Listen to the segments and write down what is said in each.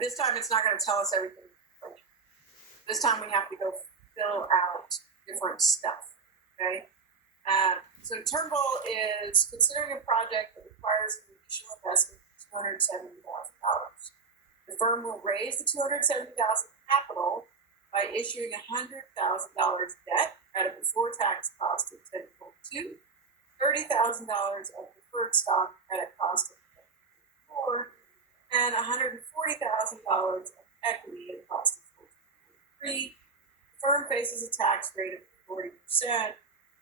this time it's not going to tell us everything. This time we have to go fill out different stuff, okay? So Turnbull is considering a project that requires an initial investment of $270,000. The firm will raise the $270,000 capital by issuing $100,000 debt at a before-tax cost of 10.2, $30,000 of preferred stock at a cost of 10.4, and $140,000 of equity at a cost of 14.3. The firm faces a tax rate of 40%.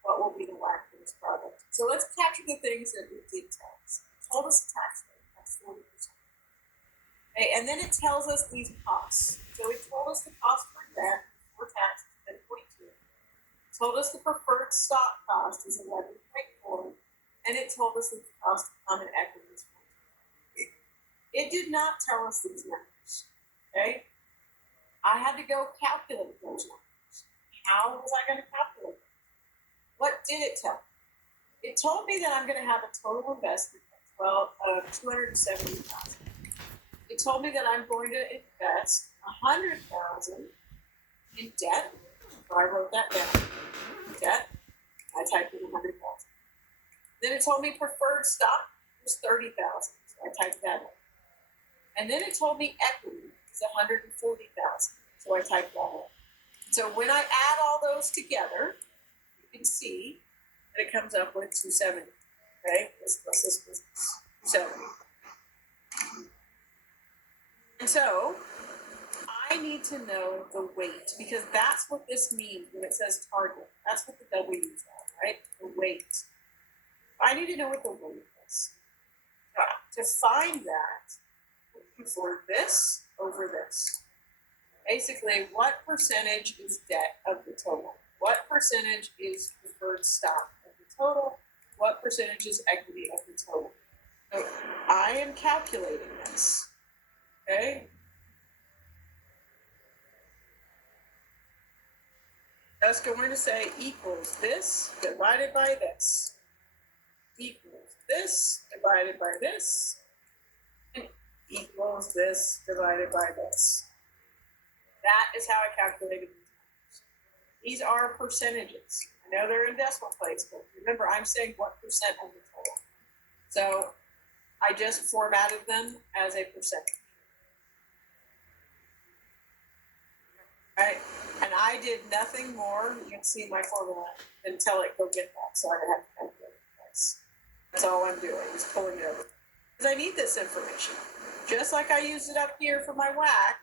What will be the WACC for this project? So let's capture the things that it did tell us. It told us the tax rate, that's 40%. Okay, and then it tells us these costs. So it told us the cost for debt for tax is 10.2. It told us the preferred stock cost is 11.4, and it told us that the cost of common equity is 14. It did not tell us these numbers. Okay, I had to go calculate those numbers. How was I going to calculate them? What did it tell me? It told me that I'm going to have a total investment of $270,000. It told me that I'm going to invest $100,000 in debt. So I wrote that down. Debt. I typed in $100,000. Then it told me preferred stock was $30,000. So I typed that in. And then it told me equity is $140,000. So I typed that in. So when I add all those together, you can see that it comes up with 270. Okay, this plus this plus 270. And so I need to know the weight, because that's what this means when it says target. That's what the W is at, right? The weight. I need to know what the weight is. To find that, for this over this. Basically, what percentage is debt of the total? What percentage is preferred stock of the total? What percentage is equity of the total? So I am calculating this. Okay? That's going to say equals this divided by this. Equals this divided by this. And equals this divided by this. That is how I calculated these. These are percentages. I know they're in decimal place, but remember, I'm saying what percent of the total. So I just formatted them as a percentage. All right, and I did nothing more. You can see my formula and tell it go get that. So I have to calculate it twice. That's all I'm doing, is pulling it over. Because I need this information. Just like I used it up here for my WACC,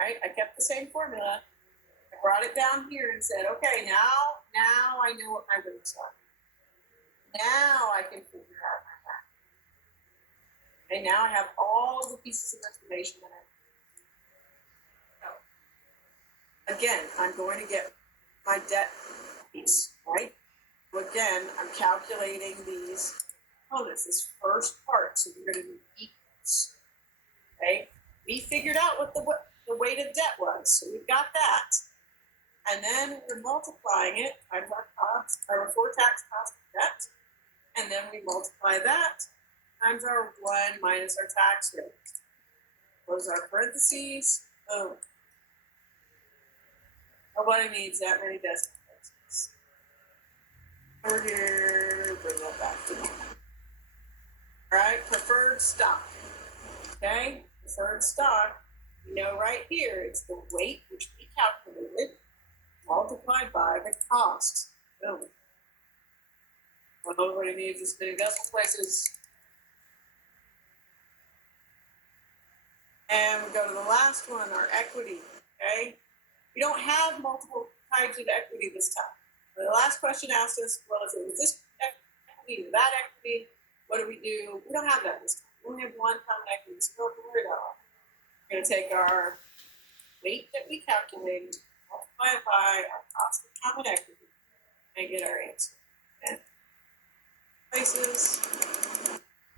right? I kept the same formula. I brought it down here and said, okay, now I know what my weights are. Now I can figure out my WACC. Okay, now I have all of the pieces of information that I need. So, again, I'm going to get my debt piece, right? So again, I'm calculating these components, this first part. So we're going to do equals. Okay, we figured out what the weight of debt was, so we've got that. And then we're multiplying it times our cost, our before tax cost of debt. And then we multiply that times our 1 minus our tax rate. Close our parentheses. Boom. Nobody needs that many decimal places. Over here, bring that back to normal. All right, preferred stock. Okay, preferred stock. You know right here, it's the weight which we calculated multiplied by the cost. Boom. Well, nobody needs as many decimal places. And we go to the last one, our equity. Okay, we don't have multiple types of equity this time. The last question asked us, well, if it was this equity or that equity, what do? We don't have that this time. We only have one common equity, so we don't have to worry about it. We're going to take our weight that we calculated, multiply it by our cost of common equity, and get our answer. And places,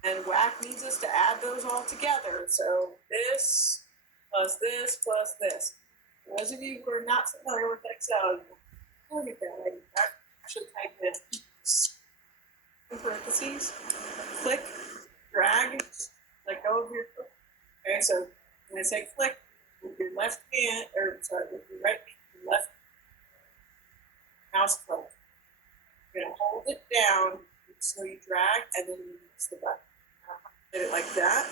and WACC needs us to add those all together. So this plus this plus this. For those of you who are not familiar with Excel, look at that. I should type this in parentheses. Click, drag, let go of your click. Okay, so When I say click, with your left hand, or sorry, with your right hand, your left mouse click. You're gonna hold it down so you drag and then you release the button. Did it like that.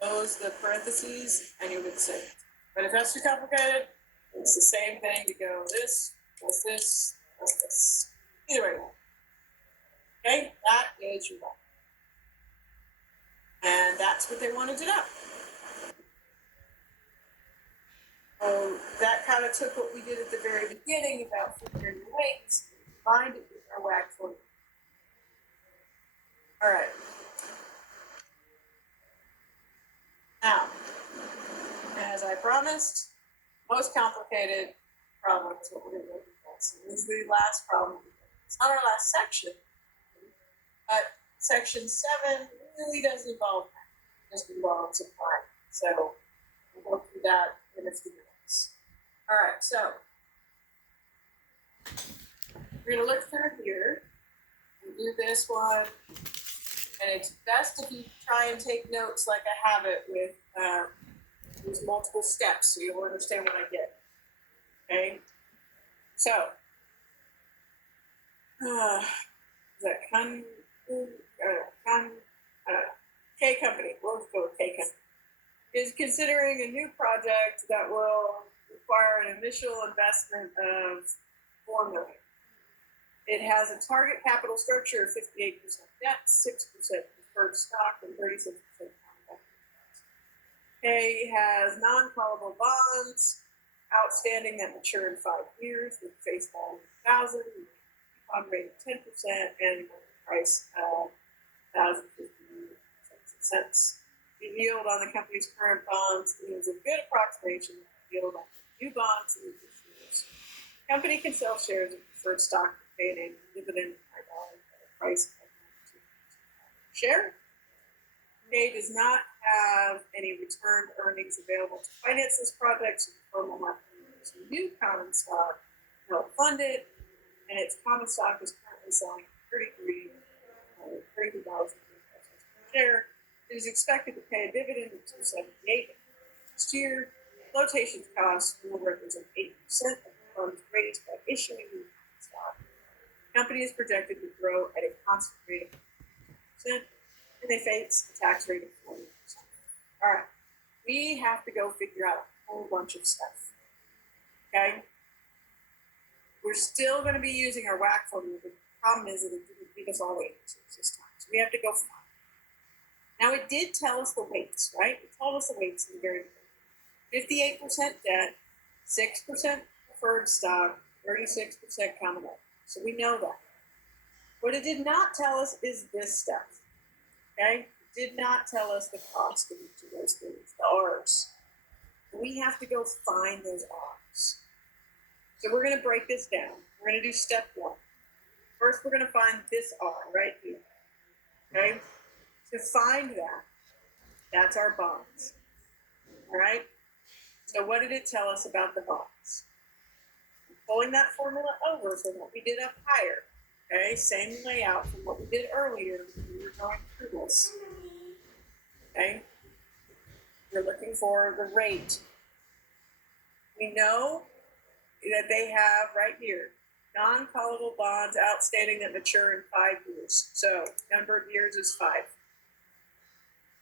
Close the parentheses and you would save. But if that's too complicated, it's the same thing to go this, plus this, plus this. Either way. Okay, that is your button. And that's what they wanted to know. So that kind of took what we did at the very beginning about figuring the weights, combined it with our WAC formula. All right. Now, as I promised, most complicated problem is what we're going to look at. So this is the last problem. It's not our last section, but section 7 really doesn't involve that. It just involves applying. So we'll go through that in a few minutes. All right, so we're going to look through here and do this one. And it's best if you try and take notes like I have it with these multiple steps so you'll understand what I get. Okay? So, K Company, we'll go with K Company, is considering a new project that will require an initial investment of $4 million. It has a target capital structure of 58% debt, 6% preferred stock, and 36% common equity. K has non-callable bonds outstanding that mature in 5 years with face value of 1,000, coupon rate of 10%, and price of 1,050 cents. The yield on the company's current bonds is a good approximation of the yield on new bonds in the years. The company can sell shares of preferred stock to pay an annual dividend of $5 at a price of $2 per share. K does not have any returned earnings available to finance this project, so the firm will have to use new common stock to help fund it, and its common stock is currently selling at $33 per share. It is expected to pay a dividend of $2.78 next year. Flotation costs will represent 8% of the funds raised by issuing new common stock. The company is projected to grow at a constant rate of 10%. And they face a tax rate of 40%. All right, we have to go figure out a whole bunch of stuff. Okay, we're still going to be using our WAC formula, but the problem is that it didn't give us all the answers this time, so we have to go find. Now it did tell us the weights, right? It told us the weights in the very beginning: 58% debt, 6% preferred stock, 36% common equity. So we know that. What it did not tell us is this stuff. Okay, it did not tell us the cost of each of those things, the R's. We have to go find those R's. So we're going to break this down. We're going to do step 1. First, we're going to find this R right here. Okay, to find that, that's our bonds. All right, so what did it tell us about the bonds? I'm pulling that formula over from what we did up higher. Okay, same layout from what we did earlier when we were going through this. Okay, we're looking for the rate. We know that they have right here non-callable bonds outstanding that mature in 5 years. So number of years is 5.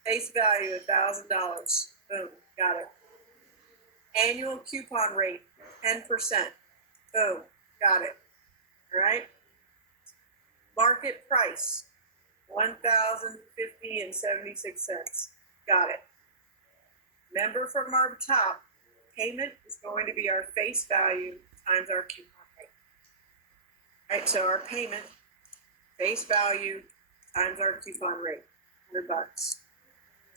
Face value $1,000. Boom, got it. Annual coupon rate 10%. Boom, got it. All right. Market price, $1,050.76. Got it. Remember from our top, payment is going to be our face value times our coupon rate. All right, so our payment, face value times our coupon rate, $100.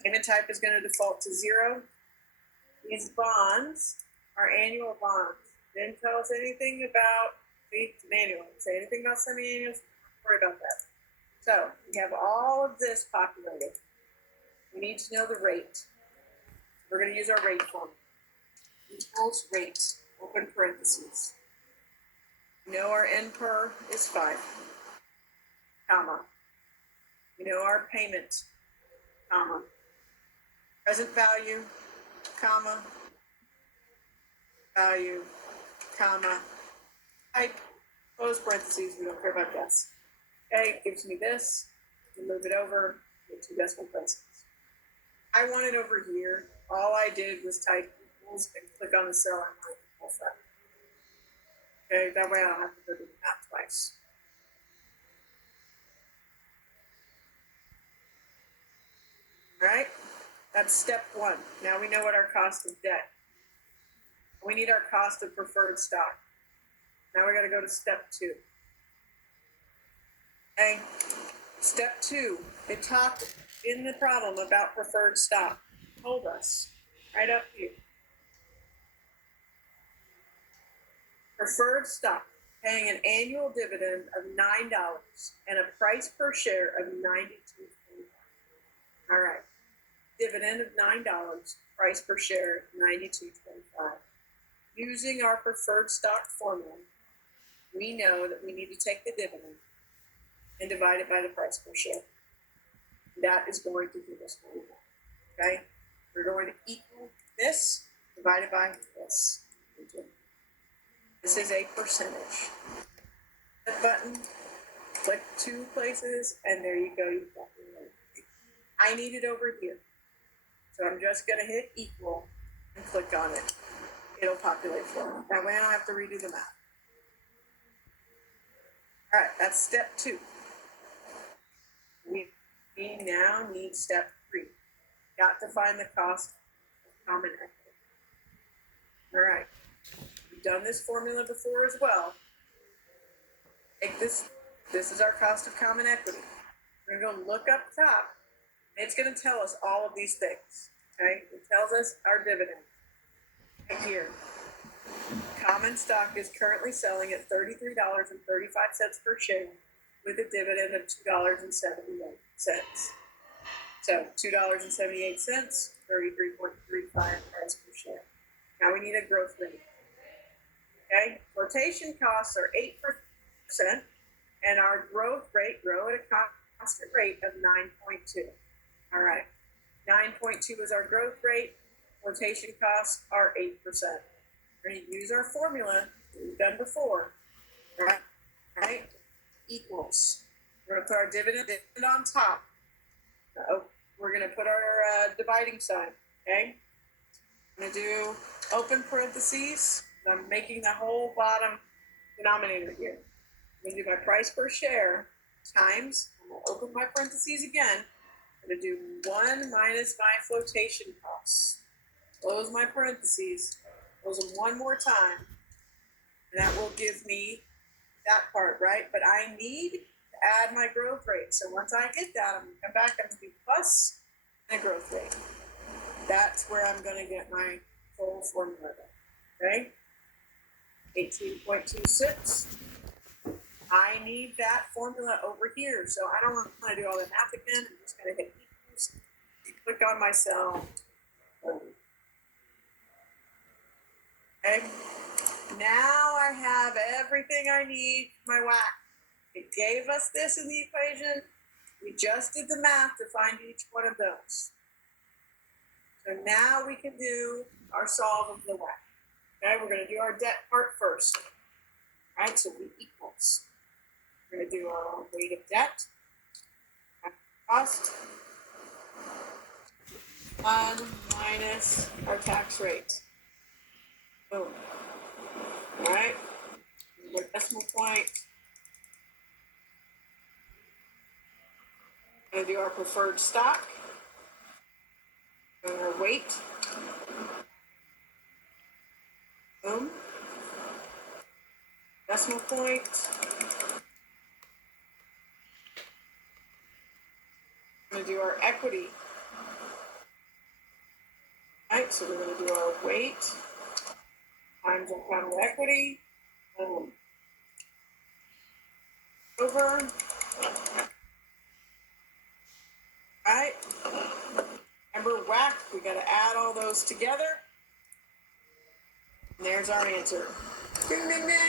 Payment type is going to default to 0. These bonds are annual bonds. Didn't tell us anything about the manual. Say anything about semi-annuals. Worry about that. So we have all of this populated. We need to know the rate. We're going to use our rate formula. Equals rate, open parentheses. We know our NPER is 5, comma. We know our payment, comma. Present value comma, value, comma, type, close parentheses, we don't care about this. Okay, it gives me this, we move it over, get 2 decimal places. I want it over here. All I did was type equals and click on the cell I want to equal from. Okay, that way I don't have to go do the math twice. All right, that's step 1. Now we know what our cost of debt. We need our cost of preferred stock. Now we got to go to step 2. Okay, step 2, it talked in the problem about preferred stock. It told us right up here. Preferred stock paying an annual dividend of $9 and a price per share of $92.25. All right, dividend of $9, price per share $92.25. Using our preferred stock formula, we know that we need to take the dividend and divide it by the price per share. That is going to give us what we want. Okay, we're going to equal this divided by this. This is a percentage. That button, click 2 places, and there you go. You've got the rate. I need it over here. So I'm just going to hit equal and click on it. It'll populate for me. That way I don't have to redo the math. All right, that's step 2. We now need step 3. Got to find the cost of common equity. All right. We've done this formula before as well. Take this is our cost of common equity. We're going to go look up top, and it's going to tell us all of these things. Okay, it tells us our dividend right here. Common stock is currently selling at $33.35 per share with a dividend of $2.78. So $2.78, 33.35 price per share. Now we need a growth rate. Okay, flotation costs are 8%, and our growth rate grow at a constant rate of 9.2. All right, 9.2 is our growth rate. Flotation costs are 8%. We're going to use our formula that we've done before. Right? Equals. We're going to put our dividend on top. We're going to put our dividing sign. Okay. I'm going to do open parentheses. I'm making the whole bottom denominator here. I'm going to do my price per share times. I'm going to open my parentheses again. I'm going to do 1 minus my flotation costs. Close my parentheses. Close them one more time. And that will give me that part, right? But I need to add my growth rate. So once I get that, I'm going to come back and do plus and a growth rate. That's where I'm going to get my full formula. Okay? 18.26. I need that formula over here. So I don't want to do all that math again. I'm just going to hit equals. Click on my cell. Okay. Now I have everything I need for my WACC. It gave us this in the equation. We just did the math to find each one of those. So now we can do our solve of the WACC. Okay, we're going to do our debt part first. All right, so we equals. We're going to do our rate of debt, cost, 1 minus our tax rate. Boom. All right, decimal point. We're going to do our preferred stock, and our weight. Boom. Decimal point. We're going to do our equity. All right, so we're going to do our weight times our common equity. Boom. Over. All right. Remember WACC, we got to add all those together. And there's our answer. Ding, ding, ding.